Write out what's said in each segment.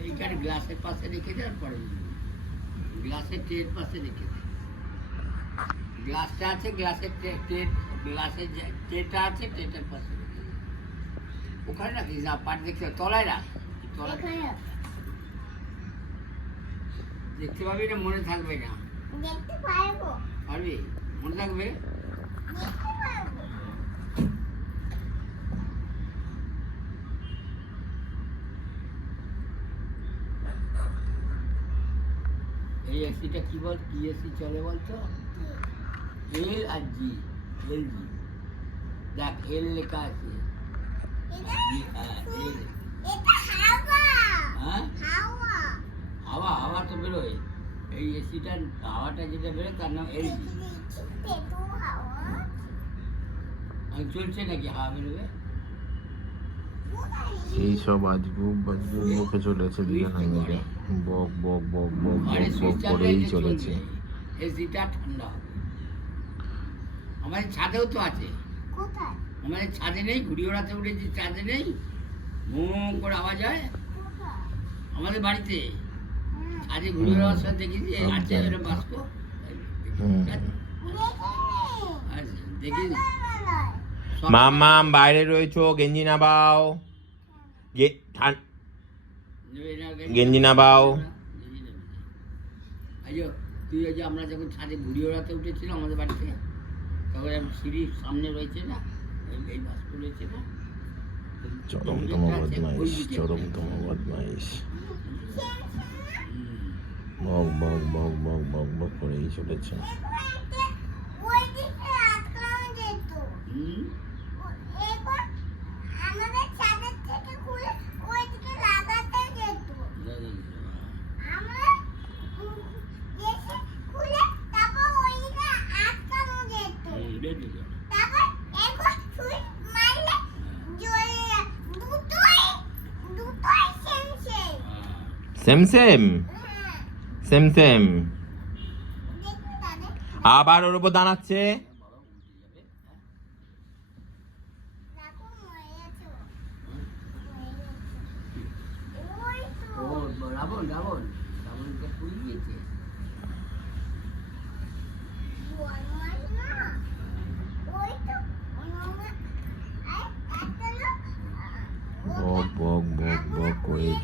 এইখানে গ্লাসের পাশে রেখে দেওয়ার পরে গ্লাসের ট্রের পাশে রেখে দে। গ্লাসটা আছে গ্লাসের ট্রে ট্রে গ্লাসের ট্রেটা আছে ট্রেটার পাশে ওখানে রাখিস না পাট দেখতে তলায় রাখ। তলায় দেখতে পাবি না মনে থাকবে না। দেখতে পারব। পারবি? মনে থাকবে দেখতে পারব এই এসিটা কি বল কি এসি চলে বলতো? এল আর জি এল জি দেখ এল লেখা আছে। হ্যাঁ, হাওয়া। হ্যাঁ? হাওয়া। হাওয়া তো বেরোয়। এই এসিটার হাওয়াটা যেটা বেরোয় তার নাম এল জি চলছে নাকি হাওয়া বেরোবে? এই সব আজগুব বাজগুব মুখে চলেছে বিবেকানন্দে বক বক বক বক বক বক করেই চলেছে। এসিটা ঠান্ডা হবে। আমাদের ছাদেও তো আছে। কোথায়? আমাদের ছাদে নেই ঘুড়ি ওড়াতে উঠেছি ছাদে নেই। মো করে আওয়াজ হয়। আমাদের বাড়িতে। আজকে ঘুড়ি ওড়ার সময় দেখেছি সব আছে। একটা বাস্ক দেখি। সব- মামাম বাইরে রয়েছো গেঞ্জি গে- না, গেঞ্জি নামাও। গেঞ্জি না। আইয়ো, তুই ওই যে আমরা যখন ছাদে ঘুড়ি ওড়াতে উঠেছিলাম আমাদের বাড়িতে তখন আমি সিঁড়ির সামনে রয়েছে না? এই- বাস্ক রয়েছে না? চরমতম বদমাইশ চরমতম বদমাইশ। বক বক বক বক বক বক করেই চলেছে ওই দিকে আটকানো যেত হুম? এবার আমাদের ছাদের থেকে খুলে ওই দিকে লাগাতে যেত আমরা উম, এসে খুলে তারপর ওই দিকে আটকানো যেত হুম, বেশ দিল। তারপর একবার সুইচ মারলে জ্বলে যায়। দুটোই দুটোই সেম সেম হ্যাঁ। সেম সেম হ্যাঁ সেম সেম আবার ওর উপর দাঁড়াচ্ছে।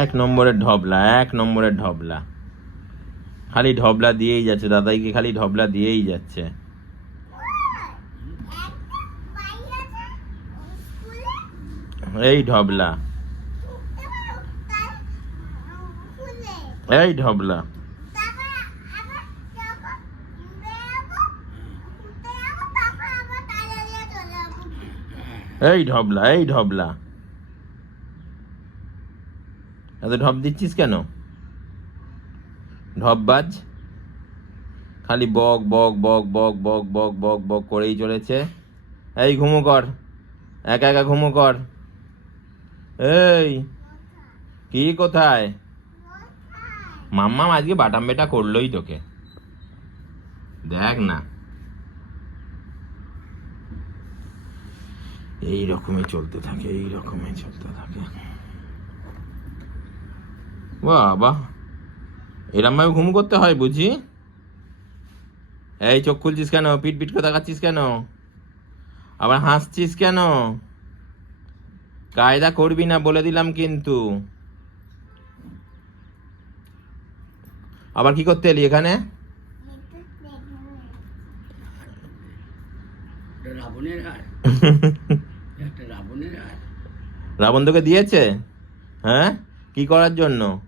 এক নম্বরের ঢবলা, এক নম্বরের ঢবলা। খালি ঢবলা দিয়েই যাচ্ছে, দাদাইকে খালি ঢবলা দিয়েই যাচ্ছে। এই ঢবলা। এই ঢবলা তারপর আবার যখন বেরোবো, ঘুরতে যাব, তারপর আবার তালা দিয়ে চলে যাব। এই ঢবলা এই ঢবলা এত ঢপ দিচ্ছিস কেন? ঢপবাজ খালি বক বক বক বক বক বক বক বক করেই চলেছে। এই ঘুমো কর। একা একা ঘুমো কর। এই, কি কোথায়? মাম্মাম আজকে বাটাম বেটা করলোই তোকে। দেখ না। এই রকমই চলতে থাকে এই রকমই চলতে থাকে। বাবা এরম ভাবে ঘুম করতে হয় বুঝি? এই চোখ খুলছিস কেন? পিট পিট করে তাকাচ্ছিস কেন? আবার হাসছিস কেন? কায়দা করবি না বলে দিলাম কিন্তু। আবার কি করতে এলি এখানে। রাবণের হার একটা রাবণের হার রাবণ তোকে দিয়েছে? হ্যাঁ? কি করার জন্য?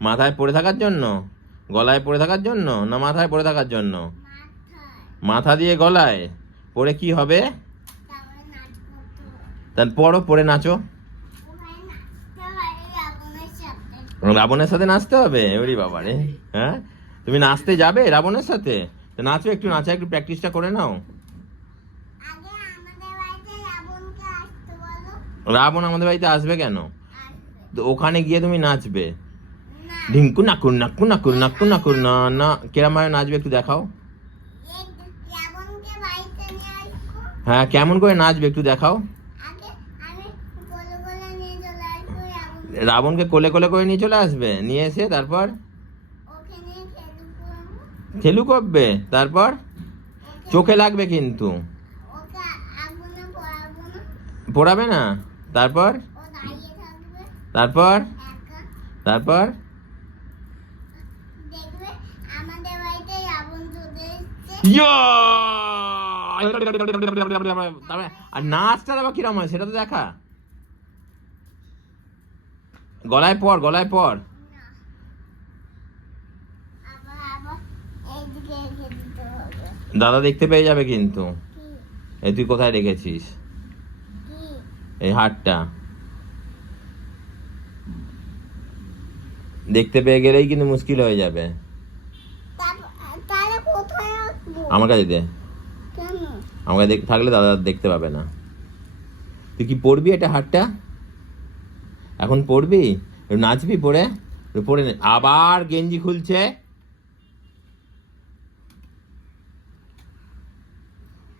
মাথায় পড়ে থাকার জন্য? গলায় পড়ে থাকার জন্য? না মাথায় পড়ে থাকার জন্য? মাথা দিয়ে গলায়? পড়ে কি হবে। তাহলে পড়ো পড়ে নাচো। রাবণের সাথে। নাচতে হবে? ওরে বাবা রে। হ্যাঁ? তুমি নাচতে যাবে রাবণের সাথে? তো নাচো একটু নাচা একটু প্র্যাকটিসটা করে নাও আগে আমাদের বাড়িতে রাবণকে আসতে বলো রাবণ আমাদের বাড়িতে আসবে কেন? তো ওখানে গিয়ে তুমি নাচবে। ঢিঙ্কু নাকুর নাকুর নাকুর নাকুর নাকুর না না। কেরাম ভাবে নাচবে একটু দেখাও। হ্যাঁ কেমন করে নাচবে একটু দেখাও। রাবণকে। কোলে কোলে করে নিয়ে চলে আসবে? নিয়ে এসে তারপর? খেলু করবে। তারপর? চোখে লাগবে কিন্তু। পড়াবে না? তারপর? তারপর? তারপর? আর নাচটা আবার কিরম হয়, সেটা তো দেখা। গলায় পর গলায় পর। দাদা দেখতে পেয়ে যাবে কিন্তু। এই তুই কোথায় রেখেছিস? এই হারটা। দেখতে পেয়ে গেলেই কিন্তু মুশকিল হয়ে যাবে। আমার কাছে দে। আমার দেখ- থাকলে দাদা দেখতে পাবে না। তুই কি পড়বি এটা হারটা? এখন পড়বি? নাচবি পড়ে? পড়ে আবার গেঞ্জি খুলছে?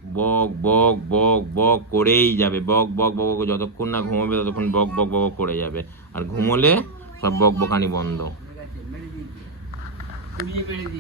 বক বক বক বক করেই যাবে। বক বক বক যতক্ষণ না ঘুমাবে ততক্ষণ বক বক বক করে যাবে। আর ঘুমোলে সব বক, বকানি বন্ধ।